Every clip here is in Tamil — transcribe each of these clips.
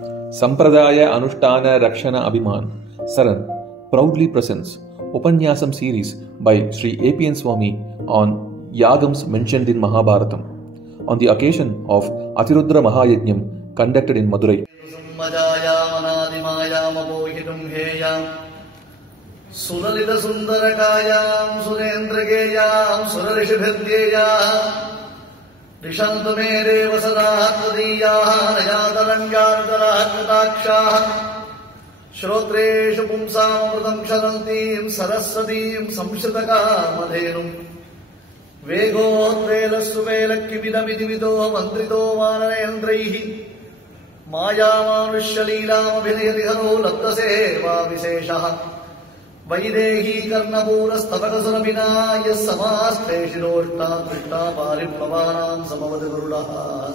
Sampradaya Anushtana Rakshana Abhiman Saran proudly presents Upanyasam series by Sri A.P.N. Swami on Yagams mentioned in Mahabharatam on the occasion of Atirudra Mahayajnam conducted in Madurai. Sulalita Sundarakayam Surendragayam Surarishibhirdeyam Dishantamere Vasadahatadiyah Nayadarangarudarahatadakshaha Shrotreshu Pumsam Amrutam Ksharantim Saraswatim Samshritakamadhenum Vegotrelasuvelakimidamidivido Mandrito Vanarendreihi Mayamanushyalilam Abhinayadiharo Labdaseva Viseshaha Vaidehi Karnapurastavakasurabhina Yasamaste Shiroshta Krishna Pariplavanam Samavadigurudaha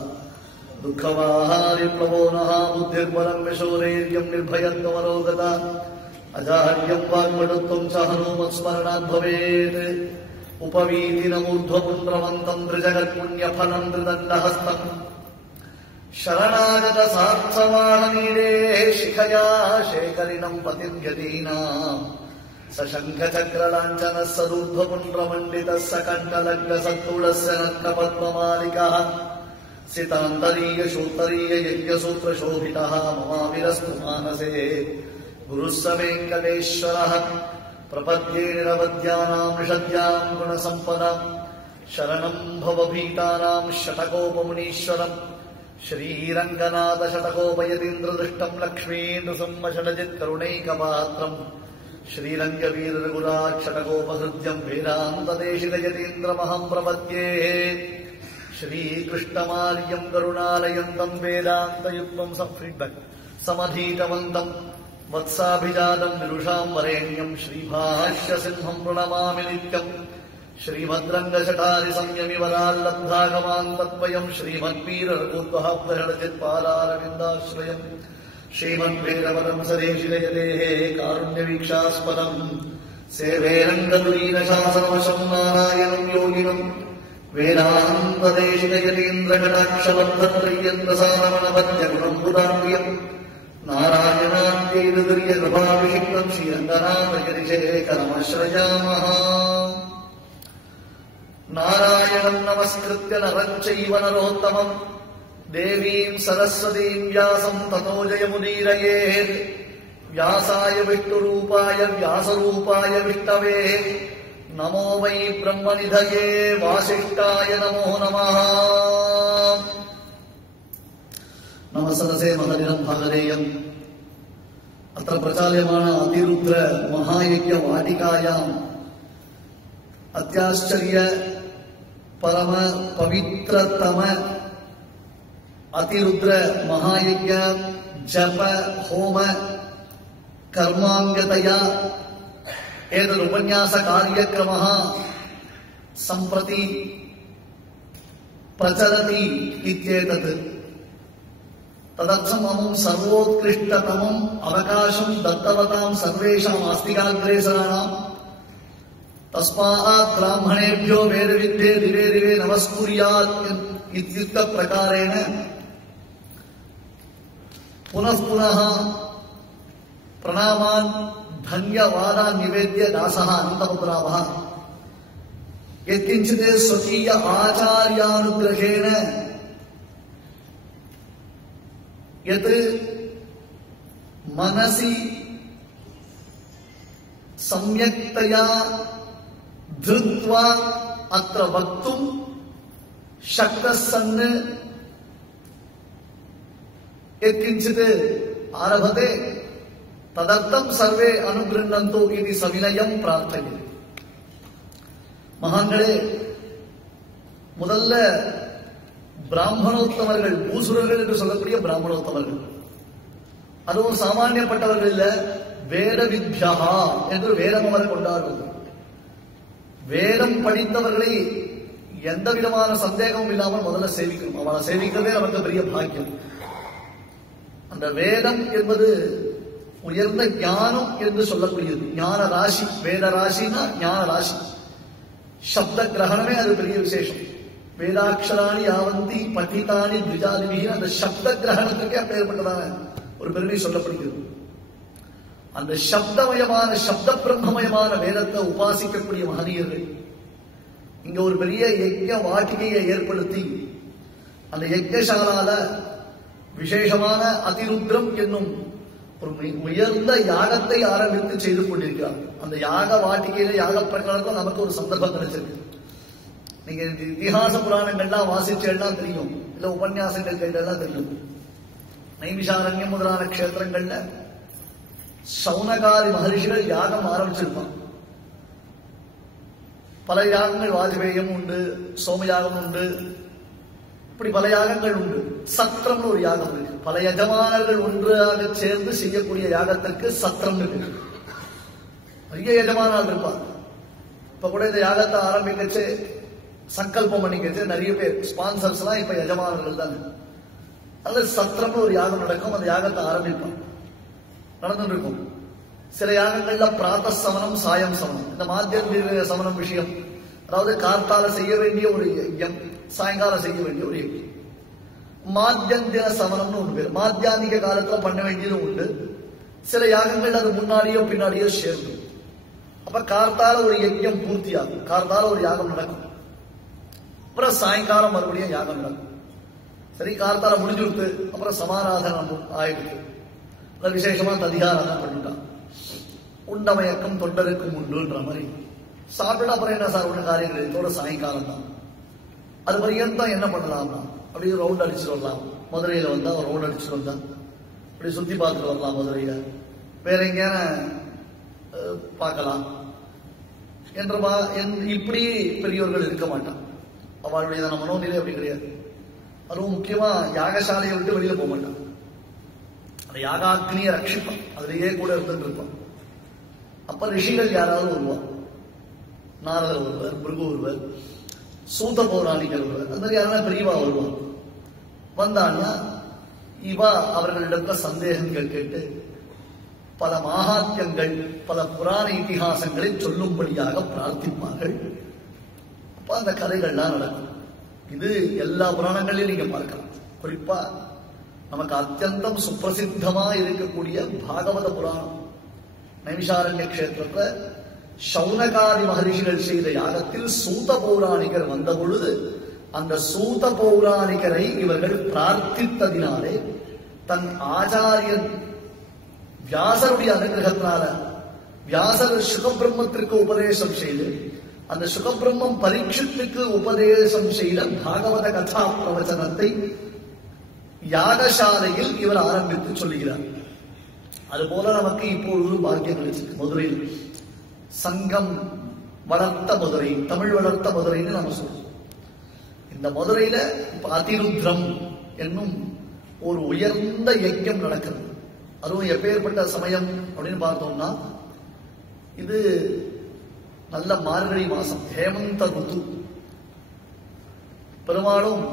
Dukkhavaha Riplavonaha Buddhirvaram Vishoreryam Nirbhayatvamarogata Ajaharyam Vagmaduttam Chahanumat Smaranat Bhavet Upavitinam Urdhvapundravantam Trijagat Punyaphanam Tridandahastam Sharanagata Sartsavanire Shikhaya Shekarinam Patim Yadinam Sashankha Chakralanchana Sadurdha Pundramandita Sakantalagga Sattulasya Natkapatmamalikaha Sitantariya Shotariya Yajya Sutra Shobhitaha Mamavirastu Manase Gurussa Venkateshwaraha Prapadye Niravadyanam Nishadyam Gunasampadam Sharanam Bhavabhitanam Shatakopamunishwaram Shri Ranganatha Shatakopayatindra Drishtam Lakshmendra Sammashanajit Karunaikapatram Shri Rangavir Raghurat Shatakopahrudyam Vedanta Deshikayatindra Maham Prapadye Shri Krishnamaryam Karunalayantam Vedanta Yuktam Feedback Samadhitavantam Vatsabhijadam Virusham Varenyam Shri Bhashya Sinham Pranamami Nityam Shri Madranga Shatari Samyami Varallabdhagaman Tatvayam Shri Madpira Ragudvahabdharadjit Palaravindashrayam Shri Madvedavaram Sareshirayadehe Karunya Vikshaspadam Severangadurina Shasanavasham Narayanam Yoginam Vedanta Deshikayatindra Katakshavardhatriyendra Saramanavadyagunam Budandiyam Narayanadhyedudurya Krupabhishiktam Shri Ranganathayarishekaramaśhrayamaha Narayanam Namaskritya Naranchaiva Narottamam Devim Saraswatim Vyasam Tato Jayamudiraye Vyasaya Vishturupaya Vyasarupaya Vishtave Namo Vai Brahmanidhaye Vasishtaya Namo Namaha Namasarase Mahadiram Bhagareyam Atra Prachalyamana Atirudra Mahayajna Vatikayam Atyascharya Parama Pavitratama Atirudra Mahayajna Japa Homa Karmangataya Edad Upanyasa Karyakramaha Samprati Pracharati Ityetat Tadatsam Amam Sarvotkrishttamam Avakasham Dattavatam Sarvesham Astikagresaranam Tasmaat Brahmanebhyo Vedavidde Dive Dive Namaskuriat Ityukta Prakarena Punah Punaha Pranaman Dhanyavada Nivedya Dasaha Antaputravaha Yatkinchite Swakiya Acharyanugrahena Yat Manasi Samyaktaya Dhrutva Atra Vaktum Shaktasanna Yatkinchite Arabhate Tadartam Sarve Anugrannanto Iti Savinayam Prarthaya Mahangale Mudalla Brahmanottamargal Boosurargal என்று சொல்லக்கூடிய பிராமணோத்தமர்கள் அதுவும் சாமானியப்பட்டவர்கள் இல்ல வேத வித்யாஹா என்று வேதம் அவர் கொண்டாடுவது வேதம் படித்தவர்களை எந்த விதமான சந்தேகமும் இல்லாமல் முதல்ல சேவிக்கணும் அவனை சேவிக்கிறதே நமக்கு பெரிய பாக்கியம் அந்த வேதம் என்பது உயர்ந்த ஞானம் என்று சொல்லக்கூடியது ஞான ராசி வேத ராசினா ஞான ராசி சப்த கிரகணமே அது பெரிய விசேஷம் வேதாட்சராணி யாவந்தி பட்டிதானி திஜாதிபிஹி அந்த சப்த கிரகணத்துக்கே அப்பேற்பட்டதான ஒரு பெருமை சொல்லப்படுகிறது. அந்த சப்தமயமான சப்த பிரம்மமயமான வேதத்தை உபாசிக்கக்கூடிய மகனியர்கள் இங்க ஒரு பெரிய யஜ்ஞ வாட்டிகையை ஏற்படுத்தி அந்த யஜ்ஞசாலால விசேஷமான அதிருத்ரம் என்னும் ஒரு உயர்ந்த யாகத்தை ஆரம்பித்து செய்து கொண்டிருக்கிறார். அந்த யாக வாட்டிகையில யாக பிரகாரத்தில் நமக்கு ஒரு சந்தர்ப்பம் கிடைச்சிருக்கு. நீங்க இதிகாச புராணங்கள்லாம் வாசிச்செல்லாம் தெரியும், இல்ல உபன்யாசங்கள் கேட்டெல்லாம் தெரியும். நைமிஷாரண்யம் முதலான கஷேத்திரங்கள்ல சௌனகாதி மகர்ஷிகள் யாகம் ஆரம்பிச்சிருப்பான். பல யாகங்கள், வாஜ்பேயம் உண்டு, சோமயாகம் உண்டு, இப்படி பல யாகங்கள் உண்டு. சத்திரம்னு ஒரு யாகம் இருக்கு. பல எஜமானர்கள் ஒன்றாக சேர்ந்து செய்யக்கூடிய யாகத்திற்கு சத்திரம் இருக்கு. நிறைய எஜமானால் இருப்பாங்க. இப்ப கூட இந்த யாகத்தை ஆரம்பிக்கச்சு சங்கல்பம் பண்ணிக்கச்சு நிறைய பேர் ஸ்பான்சர்ஸ் எல்லாம் இப்ப எஜமானர்கள் தானே. அல்லது சத்திரம்னு ஒரு யாகம் நடக்கும். அந்த யாகத்தை ஆரம்பிப்பாங்க, நடந்துட்டு இருக்கும். சில யாகங்கள்ல பிராத்த சமனம், சாயம் சமனம், இந்த மாத்திய சமனம் விஷயம், அதாவது கார்த்தால செய்ய வேண்டிய ஒரு யஜ்ஞம், சாயங்காலம் செய்ய வேண்டிய ஒரு யஜ்ஞம். மாத்தியந்திர சமனம்னு ஒன்று பேர். மாத்தியானிக காலத்துல பண்ண வேண்டியது உண்டு. சில யாகங்கள் அது முன்னாடியோ பின்னாடியோ சேர்ந்து, அப்ப கார்த்தால ஒரு யஜ்ஞம் பூர்த்தியாகும், கார்த்தால ஒரு யாகம் நடக்கும். அப்புறம் சாயங்காலம் மறுபடியும் யாகம் நடக்கும். சரி, கார்த்தால முடிஞ்சுடுத்து, அப்புறம் சமாராதனம் ஆயிடுச்சு, விசேஷமா ததிகாரம் பண்ணிட்டான். உண்டமயக்கம் தொண்டருக்கும் உண்டுன்ற மாதிரி சாப்பிட்டு அப்புறம் என்ன சார் ஒண்ணு காரியங்கள் இதோட சாயங்காலம் தான். அது பரியந்தம் என்ன பண்ணலாம்னா அப்படியே ரவுண்ட் அடிச்சுட்டு வரலாம். மதுரையில வந்தா ஒரு ரவுண்ட் அடிச்சுட்டு வந்தா அப்படி சுத்தி பார்த்துட்டு வரலாம். மதுரையில வேற எங்கேயான பார்க்கலாம் என்று இப்படி பெரியவர்கள் இருக்க மாட்டான். அவளுடைய மனோநிலை அப்படி கிடையாது. அதுவும் முக்கியமா யாகசாலையை விட்டு வெளியில போக மாட்டான். அந்த யாகாக்னியை ரட்சிப்பான், அதுலயே கூட இருந்துட்டு இருப்பான். அப்ப ரிஷிகள் யாராவது வருவான், நாரதர் ஒருவர், பிருகு ஒருவர், சூத பௌராணிகர் ஒருவர், அந்த மாதிரி யாராவது பெரியவா வருவான். வந்தான்னா இவா அவர்களிடத்துல சந்தேகங்கள் கேட்டு பல மகாத்யங்கள், பல புராண இதிகாசங்களை சொல்லும்படியாக பிரார்த்திப்பார்கள். அப்ப அந்த கதைகள்லாம் நடக்கும். இது எல்லா புராணங்களையும் நீங்க பார்க்கலாம். குறிப்பா நமக்கு அத்தியந்தம் சுப்பிரசித்தமா இருக்கக்கூடிய பாகவத புராணம். நைமிஷாரண்ய கஷேத்திரத்துல சௌனகாதி மகரிஷிகள் செய்த யாகத்தில் சூத பௌராணிகர் வந்த பொழுது அந்த சூத பௌராணிகரை இவர்கள் பிரார்த்தித்ததினாலே தன் ஆச்சாரியன் வியாசருடைய அனுகிரகத்தினால வியாசர் சுகபிரம்மத்திற்கு உபதேசம் செய்து அந்த சுகபிரம்மம் பரீட்சித்துக்கு உபதேசம் செய்த பாகவத கதா பிரவச்சனத்தை யாகசாலையில் இவர் ஆரம்பித்து சொல்லுகிறார். அதுபோல நமக்கு இப்பொழுது பாக்கியம் கிடைச்சிருக்கு. மதுரையில் சங்கம் வளர்த்த மதுரை, தமிழ் வளர்த்த மதுரைன்னு நம்ம சொல்றோம். இந்த மதுரையில இப்ப அதிருத்ரம் என்னும் ஒரு உயர்ந்த யஜ்ஞம் நடக்கிறது. அதுவும் எப்பேற்பட்ட சமயம் அப்படின்னு பார்த்தோம்னா, இது நல்ல மார்கழி மாசம், ஹேமந்த ருத்து. பெரும்பாலும்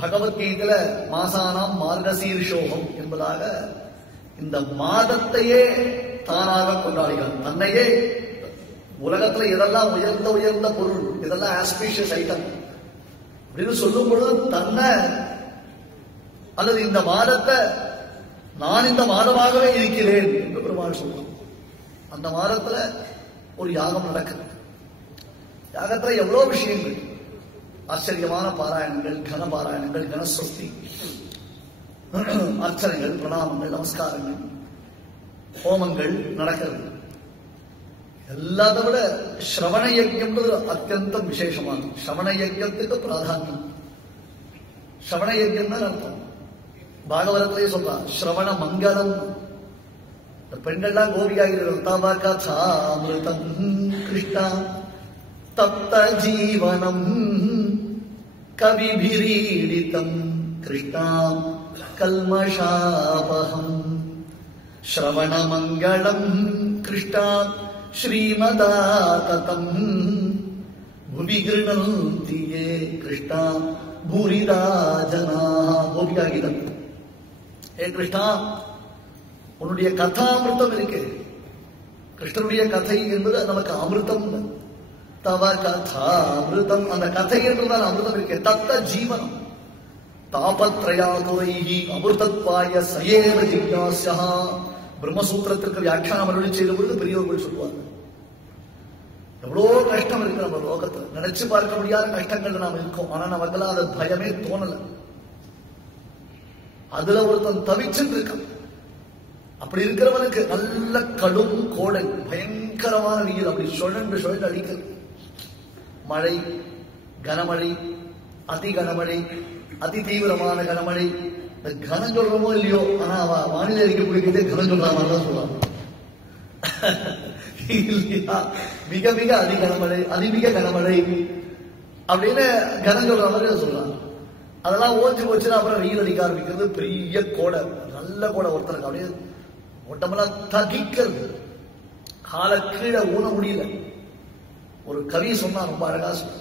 பகவத்கீதையில மாசானாம் மார்கசீர்ஷோகம் என்பதாக இந்த மாதத்தையே தானாக கொண்டாடுகிறார். தன்னையே உலகத்துல இதெல்லாம் உயர்ந்த உயர்ந்த பொருள், இதெல்லாம் ஆஸ்பீஷியஸ் ஐட்டம் அப்படின்னு சொல்லும் பொழுது தன்னை அல்லது இந்த மாதத்தை நான் இந்த மாதமாகவே இருக்கிறேன் என்று பெருமாள் சொல்றான். அந்த மாதத்துல ஒரு யாகம் நடக்குது. யாகத்துல எவ்வளவு விஷயங்கள், ஆச்சரியமான பாராயணங்கள், கன பாராயணங்கள், கனஸ்வஸ்தி, அர்ச்சனைகள், பிரணாமங்கள், நமஸ்காரங்கள், ஹோமங்கள் நடக்கிறது. எல்லாத்த விட ஸ்ரவண யஜ்ஞம்ன்றது அத்தியந்தம் விசேஷமானது. ஸ்ரவண யஜ்ஞத்துக்கு பிராதானியம். ஸ்ரவண யஜ்ஞம் தான் அர்த்தம். பாகவதத்திலேயே சொல்றான் ஸ்ரவண மங்களம். இந்த பெண்கள்லாம் கோபியாகிறது. தவ கதாமிருதம் கிருஷ்ணா தப்த ஜீவனம் கவிபிரீடிதம் கிருஷ்ணா கல்மஷாபகம் ஸ்ரவண மங்களம் கிருஷ்ணா ஸ்ரீமதாததம் புவி கிருணந்தி யே கிருஷ்ணா பூரிதா ஜனா. கோபியாகிதம். ஏ கிருஷ்ணா, உன்னுடைய கதாமிருத்தம் இருக்கு. கிருஷ்ணனுடைய கதை என்பது நமக்கு அமிர்தம். தவ கதாமிருதம், அந்த கதை என்றுதான் அமிர்தம் இருக்கு. தத்த ஜீவனம், தாபத்ரயாதுரைஹி அமிர்தத்வாய சயேவ ஜிக்ஞாஸ்யஹ. பிரம்மசூத்திரத்திற்கு வியாக்கியானம் அருளி செய்த பொழுது பெரியவர்கள் சொல்லுவாங்க, எவ்வளோ கஷ்டம் இருக்கு நம்ம லோகத்துல, நினைச்சு பார்க்க முடியாத கஷ்டங்கள் நாம் இருக்கோம். ஆனா நமக்கெல்லாம் அது பயமே தோணல. அதுல ஒருத்தன் தவிச்சுட்டு இருக்கான். அப்படி இருக்கிறவனுக்கு நல்ல கடும் கோடை, பயங்கரமான வெயில், அப்படி சுழண்டு சுழண்டு அடிக்கிறது. மழை, கனமழை, அதி கனமழை, அதி தீவிரமான கனமழை. இந்த கனம் சொல்றமோ இல்லையோ, ஆனா வானிலை அறிக்கை பிடிக்கிறதே கனம் சொல்ற மாதிரி தான் சொல்லுவாங்க. மிக மிக அதி கனமழை, அதிமிக கனமழை அப்படின்னு கனம் சொல்ற மாதிரி சொல்றாங்க. அதெல்லாம் ஓஞ்சி போச்சுன்னா அப்புறம் வெயில் அடிக்க ஆரம்பிக்கிறது. பெரிய கோடை, நல்ல கோடை, ஒருத்தருக்கு அப்படியே உடம்பெல்லாம் தகிக்கிறது, காலை கீழே ஊன முடியல. ஒரு கவி சொன்னா ரொம்ப அழகா சொல்ல,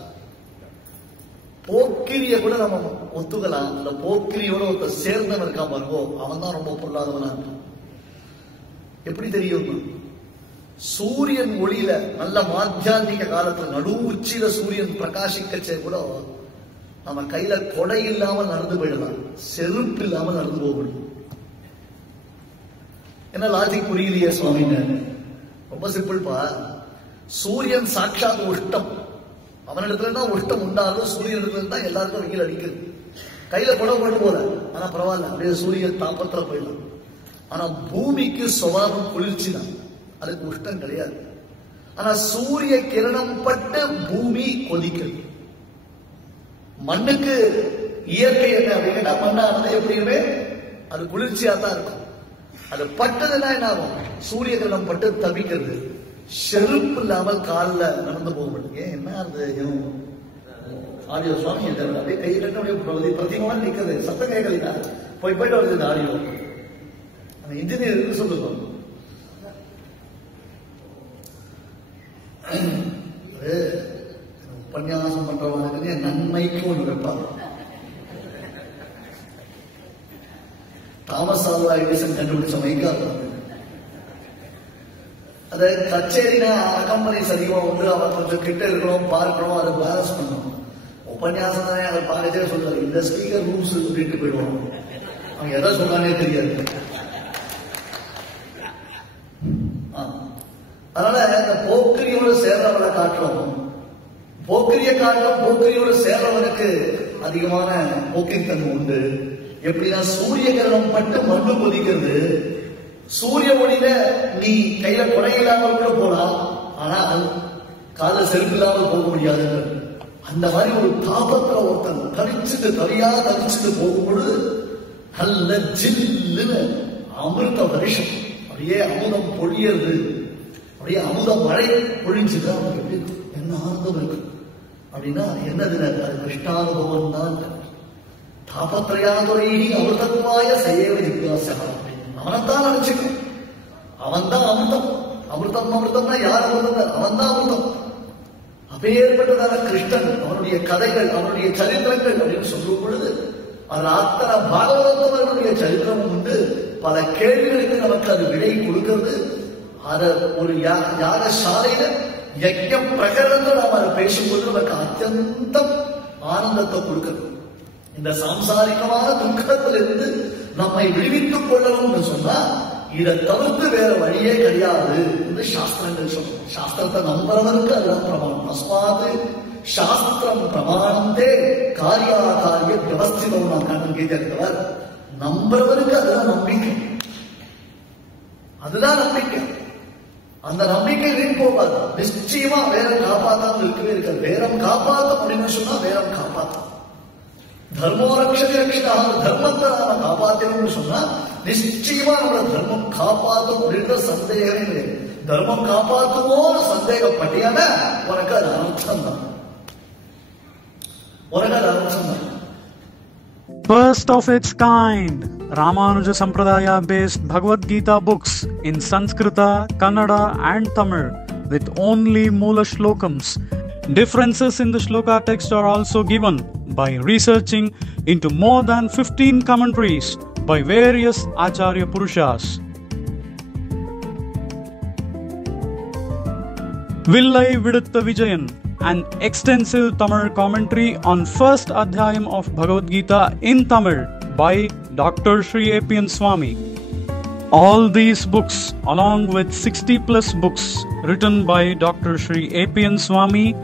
போக்கிரிய கூட நம்ம ஒத்துக்கலாம், அந்த போக்கிரியோட ஒருத்தர் சேர்ந்தவன் இருக்கா பாருங்கோ, அவன் தான் ரொம்ப பொருளாதவனா இருக்கான். எப்படி தெரியும்? சூரியன் ஒளியில நல்ல மாத்தியாந்திக காலத்துல நடு உச்சியில சூரியன் பிரகாசிக்கச்சே கூட நம்ம கையில கொடை இல்லாமல் நடந்து போயிடலாம், செருப்பு இல்லாமல் நடந்து போகணும். என்ன லாஜிக் புரியலையே சுவாமிங்க? ரொம்ப சிம்பிள்பா. சூரியன் சாட்சாத் உஷ்டம், அவனிடத்துல தான் உஷ்டம் உண்டாகும். சூரியன் இடத்துல தான் எல்லாருக்கும் வெயில் அடிக்குது. கையில கொடை கொண்டு போல, ஆனா பரவாயில்ல, அப்படியே சூரியன் தாப்பத்துல போயிடலாம். ஆனா பூமிக்கு சுபாவம் குளிர்ச்சி தான், அதுக்கு உஷ்டம் கிடையாது. ஆனா சூரிய கிரணம் பட்டு பூமி கொதிக்கிறது. மண்ணுக்கு இயற்கை என்ன அப்படின்னா, மண்ணானது எப்படியுமே அது குளிர்ச்சியா தான் இருக்கும். அது பட்டதுன்னா என்ன ஆகும்? சூரிய கிரணம் பட்டு தவிக்கிறது. செருப்பு இல்லாமல் காலில் நடந்து போக மாட்டேங்க. என்ன அந்த ஆடியோ சுவாமி அப்படியே கை கட்ட அப்படியே பிரதிமான நிற்கிறது, சத்தம் கேட்கல, போயிட்டு வருது இந்த ஆடியோ. அந்த இன்ஜினியருக்கு சொல்லுவோம், உபன்யாசம் பண்றவனுக்கு நன்மைக்கு ஒன்று வைப்பாங்க. தாமஸ் ஆல்வா எடிசன் கண்டுபிடிச்ச மைக்கா அதை கச்சேரினா கம்பெனி சரிவா வந்து அவன் கொஞ்சம் கிட்ட இருக்கணும், பார்க்கணும், அதை பேலன்ஸ் பண்ணணும். உபன்யாசம் தானே, அதை பார்க்கச்சே சொல்றாரு, இந்த ஸ்பீக்கர் ரூம்ஸ் விட்டு போயிடுவாங்க, அவங்க எதை சொல்றானே தெரியாது. அதனால இந்த போக்கிரியோட சேர்றவனை காட்டுறோம், போக்கிரியோட சேர்றவனுக்கு அதிகமான போக்கிரித்தன்மை உண்டு. எப்படின்னா சூரிய கிரணம் பட்டு மண்ணு கொதிக்கிறது. சூரிய ஒளியில நீ கையில கொடை இல்லாமல் கூட போலாம், ஆனால் கால செருப்பு இல்லாமல் போக முடியாது. அந்த மாதிரி ஒரு தாபத்துல ஒருத்தன் தவிச்சுட்டு போகும் பொழுது நல்ல ஜில்லுன்னு அமிர்த வருஷம், அப்படியே அமுதம் பொழியறது, அப்படியே அமுத மழை பொழிஞ்சுதான் அவனுக்கு எப்படி என்ன ஆனந்தம் இருக்கு அப்படின்னா என்னது? அது கிருஷ்ணானுபவம் தான். தாபத்ரயாதுரைஹி அமிர்தத்வாய சயேவ ஜிக்ஞாஸ்யஹ. அவனைத்தான் நினைச்சுக்கணும், அவன் தான் அமிர்தம். அமிர்தம்னா யார் அமிர்தம்? அவன் தான் அமிர்தம். அப்பேற்பட்டதான கிருஷ்ணன், அவனுடைய கதைகள், அவனுடைய சரித்திரங்கள் அப்படின்னு சொல்லும் பொழுது அது அத்தனை பாகவதத்தவர்களுடைய சரித்திரமும் உண்டு. பல கேள்விகளுக்கு நமக்கு அது விடை கொடுக்கிறது. அதை ஒரு யாகசாலையில யஜ்ஞ பிரகரணங்கள் நாம் அதை பேசும்போது நமக்கு அத்தியந்தம் ஆனந்தத்தை கொடுக்கிறது. இந்த சாம்சாரிகமான துக்கத்திலிருந்து நம்மை விடுவித்துக் கொள்ளணும்னு சொன்னா இதை தவிர்த்து வேற வழியே கிடையாது என்று சாஸ்திரங்கள் சொல்லும். சாஸ்திரத்தை நம்புறவனுக்கு அதுதான் பிரமாணம். அஸ்மாது சாஸ்திரம் பிரமாணந்தே காரியாகாரிய வியவஸ்திதம். நான் கண்ணன் கேட்டிருக்கிறவர், நம்புறவனுக்கு அதுதான் நம்பிக்கை, அதுதான் நம்பிக்கை. அந்த நம்பிக்கை வீண் போகாது. நிச்சயமா வேரம் காப்பாத்தாமல் இருக்கவே இருக்காது. வேரம் காப்பாற்ற அப்படின்னு சொன்னா வேரம் காப்பாற்றும். தர்மோ ரக்ஷதி ரக்ஷிதா, தர்மத்தை நாம காப்பாற்றணும்னு சொன்னா நிச்சயமா நம்மள தர்மம் காப்பாற்றும் அப்படின்ற சந்தேகமே கிடையாது. தர்மம் காப்பாற்றுமோன்னு சந்தேகப்பட்டியான உனக்கு அது அர்த்தம் தான். First of its kind, Ramanuja Sampradaya based Bhagavad Gita books in Sanskrita, Kannada and Tamil with only Moola Shlokams. Differences in the shloka text are also given by researching into more than 15 commentaries by various Acharya Purushas. Villai Vidutha Vijayan, an extensive Tamil commentary on first adhyayam of Bhagavad Gita in Tamil by Dr. Sri A.P.N. Swami. All these books, along with 60 plus books written by Dr. Sri A.P.N. Swami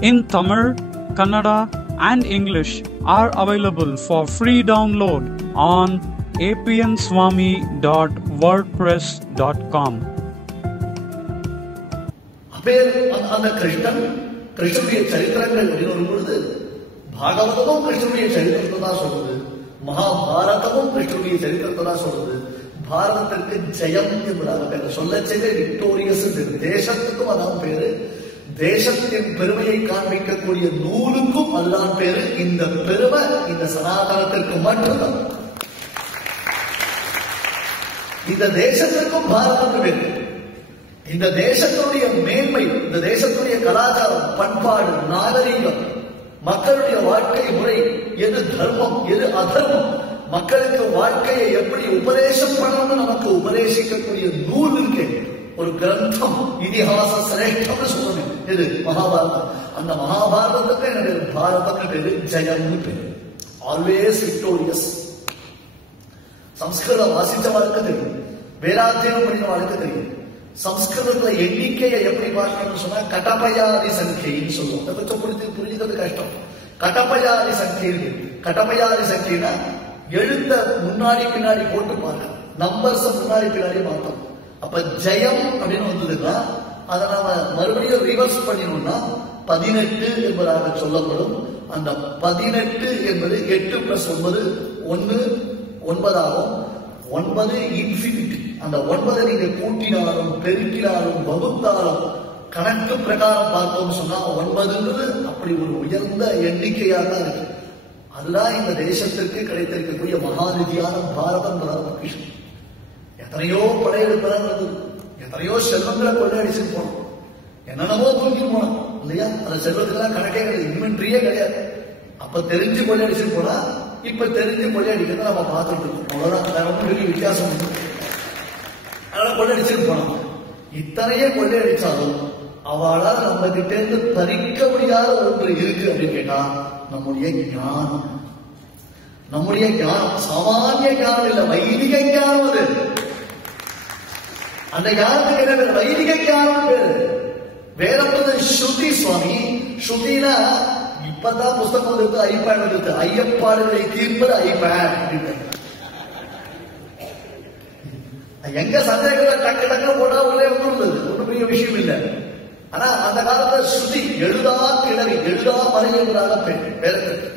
in Tamil, Kannada and English, are available for free download on apnswami.wordpress.com. அந்த கிருஷ்ணனுடைய சரித்திரங்கள் அப்படின்னு வரும்பொழுது பாகவதமும் கிருஷ்ணனுடைய சரித்திரத்தை தான் சொல்றது, மகாபாரதமும் கிருஷ்ணனுடைய சரித்திரத்தை தான் சொல்றது. பாரதத்திற்கு ஜெயம் என்பதாக பேரு, சொல்ல செய்த விக்டோரியஸ், தேசத்துக்கும் அதான் பேரு. தேசத்தின் பெருமையை காண்பிக்கக்கூடிய நூலுக்கும் அதுதான் பேரு. இந்த பெருமை இந்த சனாதனத்திற்கு மட்டும்தான். இந்த தேசத்திற்கும் பாரதம் பேரு. இந்த தேசத்துடைய மேன்மை, இந்த தேசத்துடைய கலாச்சாரம், பண்பாடு, நாகரீகம், மக்களுடைய வாழ்க்கை முறை, எது தர்மம் எது அதர்மம், மக்களுக்கு வாழ்க்கையை எப்படி உபதேசம் பண்ணணும்னு நமக்கு உபதேசிக்கக்கூடிய நூல் இருக்கு. ஒரு கிரந்தம், இதிகாச சிரேஷ்டம் சொல்லணும். இது மகாபாரதம். அந்த மகாபாரதத்துக்கு என்ன பேரு? பாரதம் பேரு, ஜெயம்னு பேரு. Always victorious. சம்ஸ்கிருதம் வாசிச்ச வாழ்க்கை தெரியும், வேதாத்தியம் பண்ணின வாழ்க்கை தெரியும். சம்ஸ்கிருதத்துல எண்ணிக்கையை எப்படி பார்க்கணும்னு சொன்னா கடப்பயாதி சங்கைன்னு சொல்லுவோம். அதை கொஞ்சம் புரிஞ்சுக்கிறது கஷ்டம். கடப்பயாதி சங்கை, கடப்பயாதி சங்கைனா எழுத்த முன்னாடி பின்னாடி போட்டு பார்க்க, நம்பர்ஸ் முன்னாடி பின்னாடி பார்த்தோம். அப்ப ஜெயம் அப்படின்னு வந்ததுன்னா அதை நாம மறுபடியும் ரிவர்ஸ் பண்ணினோம்னா 18 என்பதாக சொல்லப்படும். அந்த 18 என்பது 8 + 9 9 ஆகும். 9 இன்ஃபினிட்டி. அந்த 9 நீங்க கூட்டினாலும் பெருக்கினாலும் வகுத்தாலும் கணக்கு பிரகாரம் பார்த்தோம்னு சொன்னா 9ன்றது அப்படி ஒரு உயர்ந்த எண்ணிக்கையாக தான் இருக்கு. அதுதான் இந்த தேசத்திற்கு கிடைத்திருக்கக்கூடிய மகாநிதியான பாரதம். கிருஷ்ணன் எத்தனையோ படையெடுப்பது, எத்தனையோ செல்வங்களை கொள்ளையடிச்சு போனோம், என்னென்னமோ தூக்கி போனோம் இல்லையா? அந்த செல்வத்துக்கெல்லாம் கணக்கே கிடையாது, இன்வென்ட்ரியே கிடையாது. அப்ப தெரிஞ்சு கொள்ளையடிச்சு போனா இப்ப தெரிஞ்சு கொள்ளையடிக்கிறத நம்ம பார்த்துட்டு இருக்கோம். அவ்வளவுதான், வேற ஒன்றும் பெரிய வித்தியாசம் உண்டு. அதனால கொள்ளையடிச்சுட்டு போனோம். இத்தனையே கொள்ளையடிச்சாலும் அவளால் நம்ம கிட்ட இருந்து பறிக்க முடியாத ஒன்று இருக்கு அப்படின்னு கேட்டா நம்முடைய ஞானம். நம்முடைய ஞானம் சாமானிய ஞானம் இல்ல, வைதிக ஞானம். அது அந்த ஞானத்துக்கு என்ன பேரு? வைதிக ஞானம் பேரு. வேதம் ஸ்ருதி சுவாமி. ஸ்ருதினா இப்பதான் புஸ்தகம் இருக்கு, ஐபேட் இருக்கு. ஐயப்பாடுகளை தீர்ப்பது ஐபேட் அப்படின்னு எங்க சந்தேகங்களை டக்கு டக்கு போட்டா ஒரே ஒன்று ஒன்றும் பெரிய விஷயம் இல்லை. ஆனா அந்த காலத்துல ஸ்ருதி எழுதா கிழவி, எழுதா மறைவுகளாக வேதத்துக்கு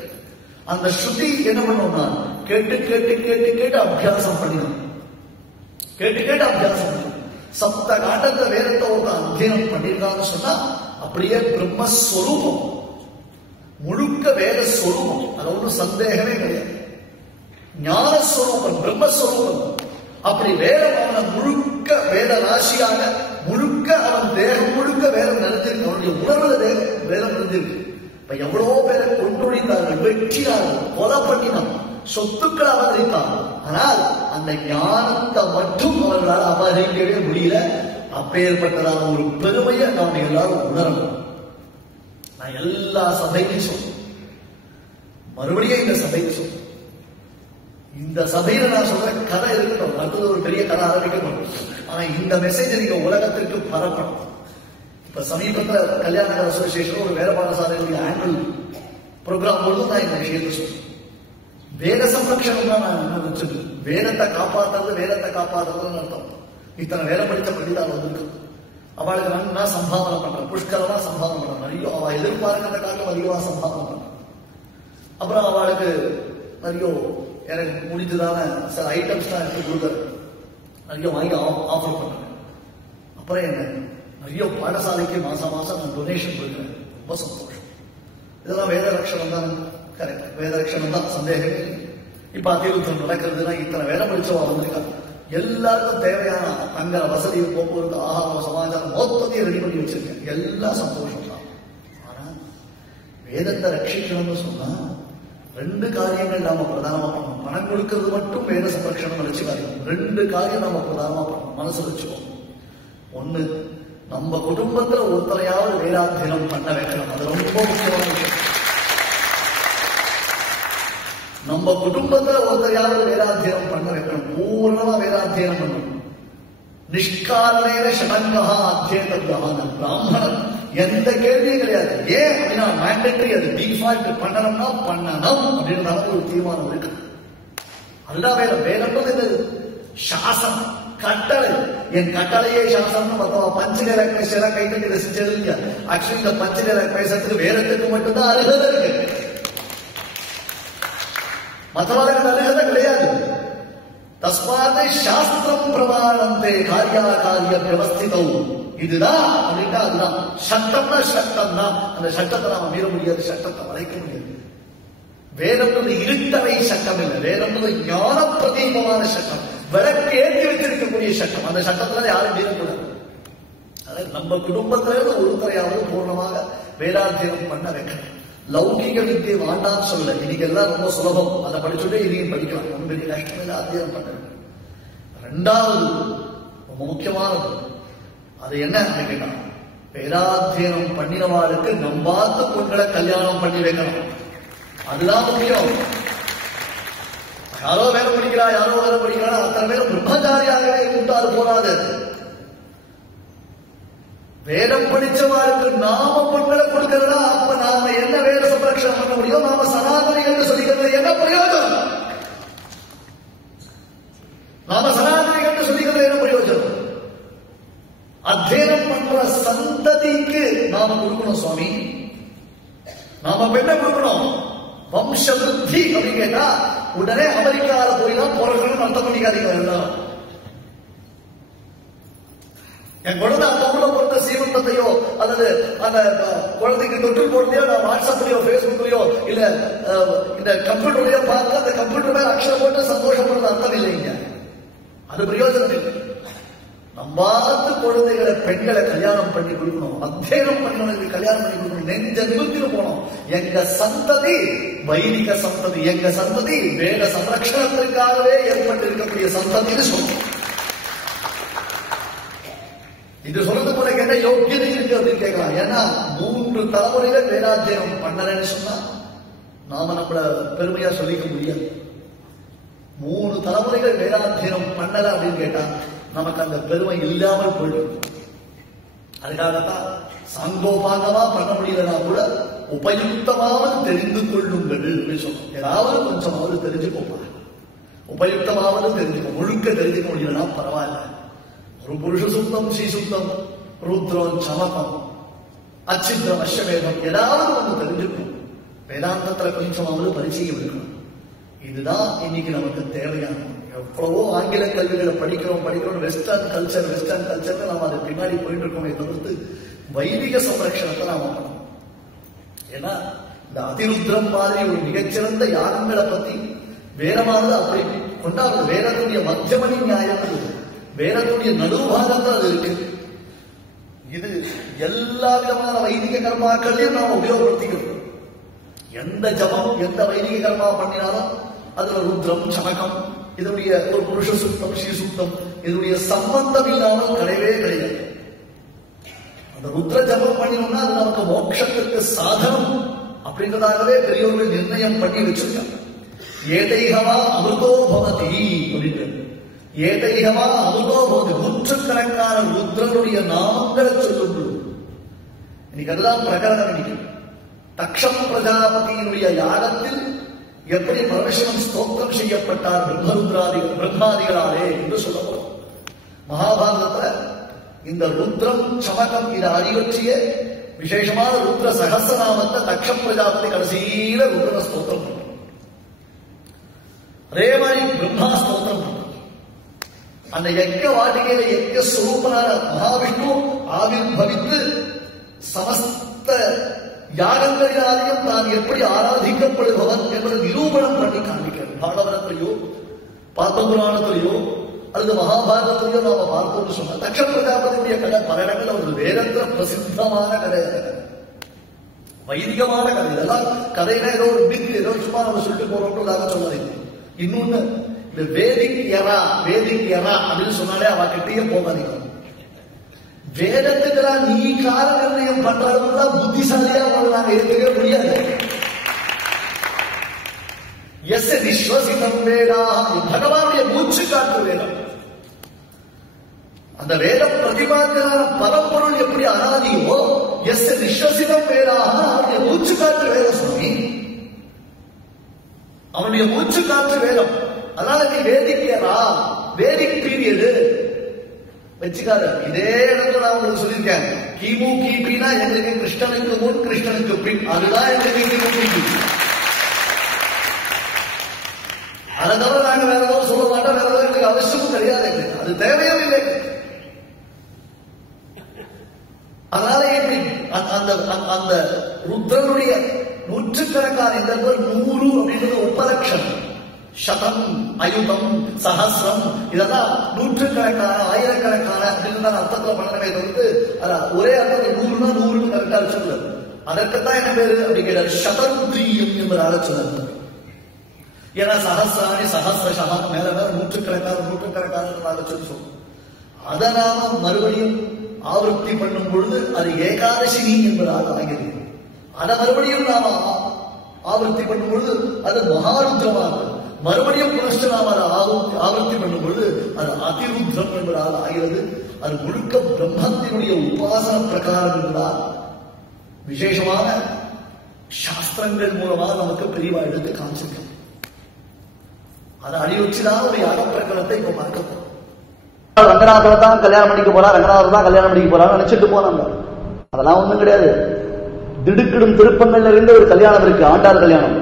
அந்த ஸ்ருதி என்ன பண்ணோம்னா கேட்டு கேட்டு கேட்டு கேட்டு அபியாசம் பண்ணினோம். கேட்டு கேட்டு அபியாசம் பண்ணணும். சப்த காண்டத்தை வேதத்தை ஒரு அத்தியனம் பண்ணிருக்கான்னு சொன்னா அப்படியே பிரம்மஸ்வரூபம், முழுக்க வேத ஸ்வரூபம். அது ஒன்றும் சந்தேகமே கிடையாது. ஞானஸ்வரூபம், பிரம்மஸ்வரூபம். அப்படி வேதம் அவனை முழுக்க வேத ராசியாக, முழுக்க அவன் தேகம் முழுக்க வேதம் நிறைஞ்சிருக்கு. அவனுடைய உணர்வுல வேதம் நிறைஞ்சிருக்கு. இப்ப எவ்வளவோ பேரை கொண்டொழிந்தார்கள், வெற்றினார்கள், கொலை பண்ணினான், சொத்துக்களை அபகரித்தான். ஆனால் அந்த ஞானத்தை மட்டும் அவர்களால் அபகரிக்கவே முடியல. அப்பேற்பட்டதான ஒரு பெருமையை நாம் எல்லாரும் உணரணும். நான் எல்லா சபைக்கும் சொல்றேன், மறுபடியும் இந்த சபைக்கு சொல்றேன். இந்த சபையில நான் சொல்றேன், கதை இருக்கட்டும், அடுத்தது ஒரு பெரிய கதை ஆரம்பிக்கணும். ஆனா இந்த மெசேஜ் நீங்க உலகத்திற்கு பரப்பணும். இப்ப சமீபத்தில் கல்யாண அசோசியேஷன் ஒரு வேத பாடசாலையுடைய ஆனுவல் ப்ரோக்ராம் பொழுது நான் இந்த விஷயத்தை சொல்றேன். வேத சம்ரட்சணம் தான் நான் என்ன வச்சுட்டு, வேதத்தை காப்பாற்றுறது, வேதத்தை காப்பாற்றுறதுன்னு அர்த்தம். இத்தனை வேலை படித்த பண்டிதால் வந்திருக்கு. அவளுக்கு நான் சம்பாவனை பண்றேன், புஷ்கரமா சம்பாவனை பண்றேன். நிறைய அவ எதிர்பார்க்கிற காலம் அதிகமா சம்பாவனை பண்றேன். அப்புறம் அவளுக்கு நிறைய எனக்கு முடிஞ்சதான சில ஐட்டம்ஸ் தான் எடுத்து கொடுக்குறேன், நிறைய வாங்கி ஆஃபர் பண்றேன். அப்புறம் என்ன நிறைய பாடசாலைக்கு மாசம் மாசம் நான் டொனேஷன் கொடுக்குறேன். ரொம்ப சந்தோஷம். இதெல்லாம் வேத ரட்சணம் தான். கரெக்ட், வேத ரட்சணம் தான், சந்தேகமே. இப்ப அதிருத்தம் நடக்கிறதுனா இத்தனை வேலை படிச்சவா வந்திருக்காங்க. எல்லாருக்கும் தேவையான தங்குற வசதி, போக்குவரத்து, ஆகாரம், சமாச்சாரம் மொத்தத்தையும் ரெடி பண்ணி வச்சிருக்கேன். எல்லாம் சந்தோஷம் தான். ஆனா வேதத்தை ரட்சிக்கணும்னு சொன்னா 2 காரியங்கள் நாம பிரதானமா பண்ணணும். பணம் கொடுக்கிறது மட்டும் வேத சம்ரட்சணம் நினைச்சுக்காது. 2 காரியம் நாம பிரதானமா பண்ணணும், மனசு வச்சுக்கோம். ஒண்ணு, நம்ம குடும்பத்துல ஒருத்தரையாவது வேதாத்தியனம் பண்ண வைக்கணும். அது ரொம்ப முக்கியமான விஷயம். நம்ம குடும்பத்துல ஒருத்தரையாவது வேதாத்தியனம் பண்ண வைக்கணும். பூர்ணமா வேதாத்தியனம் பண்ணணும். நிஷ்காரணேன ஷடங்கா அத்தியேதப்தமான பிராமணன் எந்த கேள்வியும் கிடையாது. ஏன் அப்படின்னா மேண்டேட்டரி, அது டிஃபால்ட். பண்ணணும்னா பண்ணணும் அப்படின்ற ஒரு தீர்மானம் இருக்கு. அதுதான் வேதம். வேதம்ன்றது என்னது? சாசனம், கட்டளை. என் கட்டளையே சாசனம். மத்தவா பஞ்சநிலை பேசலாம் கைத்தட்டி ரசிச்சது இல்லையா? ஆக்சுவலி இந்த பஞ்சநிலை பேசுறதுக்கு வேதத்துக்கு மட்டும்தான் அருகதை இருக்கு. மற்றவர்களுக்கு அருகதை கிடையாது. தஸ்மாத் சாஸ்திரம் பிரமாணந்தே காரியா காரிய வியவஸ்திதம். இதுதான் அப்படின்னா அதுதான் சட்டம்னா சட்டம் தான். அந்த சட்டத்தை நாம மீற முடியாது, சட்டத்தை வளைக்க முடியாது. வேதம் இருட்டவை சட்டம் இல்லை. வேதம் ஞான பிரதீபமான சட்டம், விளக்கேற்றி வச்சிருக்கக்கூடிய சட்டம். அந்த சட்டத்துல யாரும் மீறக்கூடாது. அதாவது நம்ம குடும்பத்தில ஒருத்தரையாவது பூர்ணமாக வேதாத்தியனம் பண்ண வைக்கணும். லௌகிக வித்தியை வாண்டான்னு சொல்ல. இன்னைக்கு எல்லாம் ரொம்ப சுலபம். அதை படிச்சுட்டே இதையும் படிக்கலாம். ஒன்றும் பெரிய கஷ்டம் இல்லை. அத்தியனம் பண்ண. ரெண்டாவது ரொம்ப முக்கியமானது அது என்ன கேட்டா, வேதாத்தியனம் பண்ணினவாளுக்கு நம்பாத்து பொண்களை கல்யாணம் பண்ணி வைக்கணும். அதுதான் முக்கியம். யாரோ வேலை படிக்கிறா, யாரோ வேலை படிக்கிறா, அத்தனை பேரும் பிரம்மச்சாரியாகவே கூட்டாது போறாது. வேதம் படிச்சவாளுக்கு நாம பொண்களை கொடுக்கிறதா, அப்ப நாம என்ன வேத சம்ரட்சணம் பண்ண முடியும்? நாம சனாதனிகள் சொல்லிக்கிறது என்ன பிரயோஜனம்? நாம சனாதனிகள் சொல்லிக்கிறது என்ன பிரயோஜனம்? அத்தியனம் பண்ற சந்ததிக்கு நாம கொடுக்கணும் சுவாமி. நாம பெண்ணை கொடுக்கணும். வம்ச விருத்தி அப்படின்னு கேட்டா உடனே அமெரிக்கால போய் தான் போறதுன்னு அர்த்தம் பண்ணிக்காதீங்க. எல்லாம் என் குழந்தை அந்த ஊர்ல பொறுத்த சீமந்தத்தையோ அல்லது அந்த குழந்தைக்கு தொற்று போடுறதையோ நான் வாட்ஸ்அப்லயோ பேஸ்புக்லயோ இல்ல இந்த கம்ப்யூட்டர்லயோ பார்த்து அந்த கம்ப்யூட்டர் மேல அக்ஷரம் போட்டு சந்தோஷப்படுறது அர்த்தம் இல்லைங்க. அது பிரயோஜனம் இல்லை. நம்பாத்து குழந்தைகளை பெண்களை கல்யாணம் பண்ணி கொடுக்கணும். அத்தியனம் பண்ணவங்களுக்கு கல்யாணம் பண்ணி கொடுக்கணும். நெஞ்ச நிமிர்த்திட்டு போனோம். எங்க சந்ததி வைதிக சந்ததி, எங்க சந்ததி வேத சம்ரட்சணத்திற்காகவே ஏற்பட்டு இருக்கக்கூடிய சந்ததின்னு சொல்றோம். இது சொல்றது போல கேட்ட யோக்கியதை இருக்கு அப்படின்னு கேட்கலாம். ஏன்னா 3 தலைமுறைகள் வேதாத்தியனம் பண்ணலன்னு சொன்னா நாம நம்மள பெருமையா சொல்லிக்க முடியாது. 3 தலைமுறைகள் வேதாத்தியனம் பண்ணல அப்படின்னு கேட்டா நமக்கு அந்த பெருமை இல்லாமல் போயிடும். அதுக்காகத்தான் சாங்கோபாங்கமா பண்ண முடியலன்னா கூட உபயுக்தமாவது தெரிந்து கொள்ளுங்கள் அப்படின்னு சொல்றோம். ஏதாவது கொஞ்சமாவது தெரிஞ்சுக்கோங்க. உபயுக்தமாவது தெரிஞ்சுக்கோ. முழுக்க தெரிஞ்சுக்க முடியலன்னா பரவாயில்ல. ஒரு புருஷ சுத்தம், ஸ்ரீ சுத்தம், ருத்ரம், சமகம், அச்சித்திரம், அஸ்வமேதம் ஏதாவது ஒன்று தெரிஞ்சுக்கணும். வேதாந்தத்துல கொஞ்சமாவது பரிச்சயம் இருக்கணும். இதுதான் இன்னைக்கு நமக்கு தேவையானது. எவ்வளவோ ஆங்கில கல்விகளை படிக்கிறோம் வெஸ்டர்ன் கல்ச்சர் நாம அது பின்னாடி போயிட்டு இருக்கோமே தவிர்த்து வைதிக சம்ரட்சணத்தை நாம பண்ணணும். ஏன்னா இந்த அதிருத்ரம் மாதிரி ஒரு மிகச்சிறந்த யாகங்களை பத்தி வேதமானது அப்படி கொண்டாடுறது. வேதத்துடைய மத்தியமணி நியாயம், வேதத்துடைய நடுபாகத்தில் அது இருக்கு. இது எல்லா விதமான வைதிக கர்மாக்களையும் நாம் உபயோகப்படுத்திக்கிறோம். எந்த ஜபம் எந்த வைதிக கர்மா பண்ணினாலும் அதுல ருத்ரம், சமகம், இதனுடைய ஒரு புருஷ சுத்தம், ஸ்ரீ சுத்தம் இதனுடைய சம்பந்தம் இல்லாமல் கிடையவே கிடையாது. அந்த ருத்ர ஜபம் பண்ணினோம்னா அது நமக்கு மோட்சத்திற்கு சாதனம் அப்படின்றதாகவே பெரியவர்கள் நிர்ணயம் பண்ணி வச்சிருக்காங்க. ஏதைகவா அமிர்தோ பவதி அப்படின்னு. ஏதைகவா அமிர்தோ பவதி, நூற்றுக்கணக்கான ருத்ரனுடைய நாமங்களை சொல்லும்போது இன்னைக்கு அதுதான் பிரகடனம். இன்னைக்கு தக்ஷம் பிரஜாபதியினுடைய யாகத்தில் எப்படி பரமசிவன் ஸ்தோத்திரம் செய்யப்பட்டார் பிரம்மாதிகளாலே என்று சொல்லப்படும். மகாபாரதத்துல இந்த ருத்ரம், சமகம் இதை அறிவற்றிய விசேஷமான ருத்ர சகசநாமத்தை தக்ஷம் பிரஜாபதி கடைசியில ருத்ர ஸ்தோத்திரம் பண்ண. அதே மாதிரி பிரம்மா ஸ்தோத்திரம் பண்ண. அந்த யக்க வாட்டிகையில யக்க சுரூபனான மகாவிஷ்ணு ஆவிர்பவித்து சமஸ்த யாகங்களினாலையும் தான் எப்படி ஆராதிக்கப்படுபவன் என்பதை நிரூபணம் பண்ணி காண்பிக்கிறார். பாகவதத்திலேயோ பத்மபுராணத்திலேயோ அல்லது மகாபாரதத்திலேயோ நாம பார்த்தோம்னு சொன்னா தக்ஷ பிரஜாபதியுடைய கதை பல இடங்கள் ஒரு வேதத்துல பிரசித்தமான கதை, வைதிகமான கதை. இதெல்லாம் கதையில ஏதோ ஒரு மித், ஏதோ சும்மா நம்ம சொல்லிட்டு போறோம்ன்றதாக சொல்லாதீங்க. இன்னொன்னு இந்த வேதிக் யரா அப்படின்னு சொன்னாலே அவ கிட்டேயே போகாதீங்க. வேதத்துக்கெல்லாம் நீ கால நிர்ணயம் பண்றதுதான் புத்திசாலியா நாங்க ஏற்றுக்க முடியாது. எஸ் விஸ்வசிதம் வேடா, பகவானுடைய மூச்சு காற்று வேதம். அந்த வேதம் பிரதிபாத்தியான பரம்பொருள் எப்படி அனாதியோ, எஸ் விஸ்வசிதம் வேடா அவனுடைய மூச்சு காற்று வேதம் சுவாமி, அவனுடைய மூச்சு காற்று வேதம். அதனால நீ வேதிக்கையரா, வேதிக் பீரியடு வச்சுக்காத. இதே இடத்துல நான் உங்களுக்கு சொல்லியிருக்கேன், கிமு கிபினா எங்களுக்கு கிருஷ்ணனுக்கு முன் கிருஷ்ணனுக்கு பின், அதுதான் எங்களுக்கு கிமு கிபி. அதை தவிர நாங்க வேற ஏதாவது சொல்ல மாட்டோம், வேற ஏதாவது எங்களுக்கு அவசியமும் கிடையாது, அது தேவையும் இல்லை. அதனால எப்படி அந்த ருத்ரனுடைய நூற்றுக்கணக்கான இந்த 100 அப்படின்றது உபலட்சம், சதம், அயுதம், சஹஸ்ரம், இதெல்லாம் நூற்றுக்கணக்கான ஆயிரக்கணக்கான அப்படின்னு அர்த்தத்துல பண்ணவே தவிர்த்து ஒரே அர்த்தம் 100னா 100 கரெக்டா சொல்லுது. அதற்குத்தான் என்ன பேரு அப்படி கேட்டார், சதருத்ரியம் என்பதாக சொன்னார். ஏன்னா சஹஸ்ராணி சஹஸ்ரஷா மேல மேல நூற்றுக்கணக்கான சொல்லும். அதை நாம மறுபடியும் ஆவர்த்தி பண்ணும் பொழுது அது ஏகாதசினி என்பதாக ஆகிறது. அதை மறுபடியும் நாம ஆவர்த்தி பண்ணும் பொழுது அது மகாருத்ரமாக, மறுபடியும் புனஷ்ட நாம அதை ஆவர்த்தி பண்ணும் பொழுது அது அதிருத்ரம் என்பதாக ஆகிறது. அது முழுக்க பிரம்மத்தினுடைய உபாசன பிரகாரம் என்பதால் விசேஷமான சாஸ்திரங்கள் மூலமாக நமக்கு பெரியவா எடுத்து காமிச்சிருக்க. அதை அடிவச்சுதான் ஒரு யாக பிரகடனத்தை இப்ப பார்க்க. ரங்கநாதனை தான் கல்யாணம் பண்ணிக்க போறா, ரங்கநாதர் தான் கல்யாணம் பண்ணிக்க போறான்னு நினைச்சிட்டு போனாங்க. அதெல்லாம் ஒண்ணும் கிடையாது. திடுக்கிடும் திருப்பங்கள்ல இருந்து ஒரு கல்யாணம் இருக்கு, ஆண்டாள் கல்யாணம்.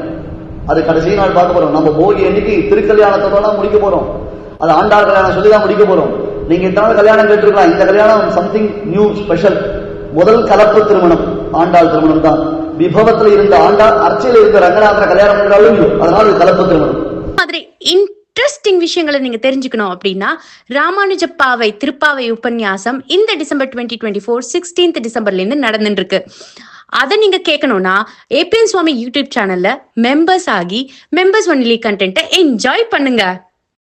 அது கடைசி நாள் பார்க்க போறோம். நம்ம போகி அன்னைக்கு திருக்கல்யாணத்தோட முடிக்க போறோம். அது ஆண்டாள் கல்யாணம் சொல்லிதான் முடிக்க போறோம். நீங்க இத்தனை கல்யாணம் கேட்டிருக்கலாம், இந்த கல்யாணம் சம்திங் நியூ ஸ்பெஷல். முதல் கலப்பு திருமணம் ஆண்டாள் திருமணம் தான். விபவத்துல இருந்த ஆண்டாள் அர்ச்சையில இருந்த ரங்கநாதனை கல்யாணம் பண்றாலும் அதனால கலப்பு திருமணம். மாதிரி இன்ட்ரெஸ்டிங் விஷயங்களை நீங்க தெரிஞ்சுக்கணும் அப்படின்னா ராமானுஜ பாவை திருப்பாவை உபன்யாசம் இந்த டிசம்பர் 2024 16th டிசம்பர்ல இருந்து நடந்துட்டு இருக்கு. அதை நீங்க கேட்கணும்னா ஏபிஎன் சுவாமி யூடியூப் சேனல்ல மெம்பர்ஸ் ஆகி மெம்பர்ஸ் ஒன்லி கண்டென்ட்டை என்ஜாய் பண்ணுங்க.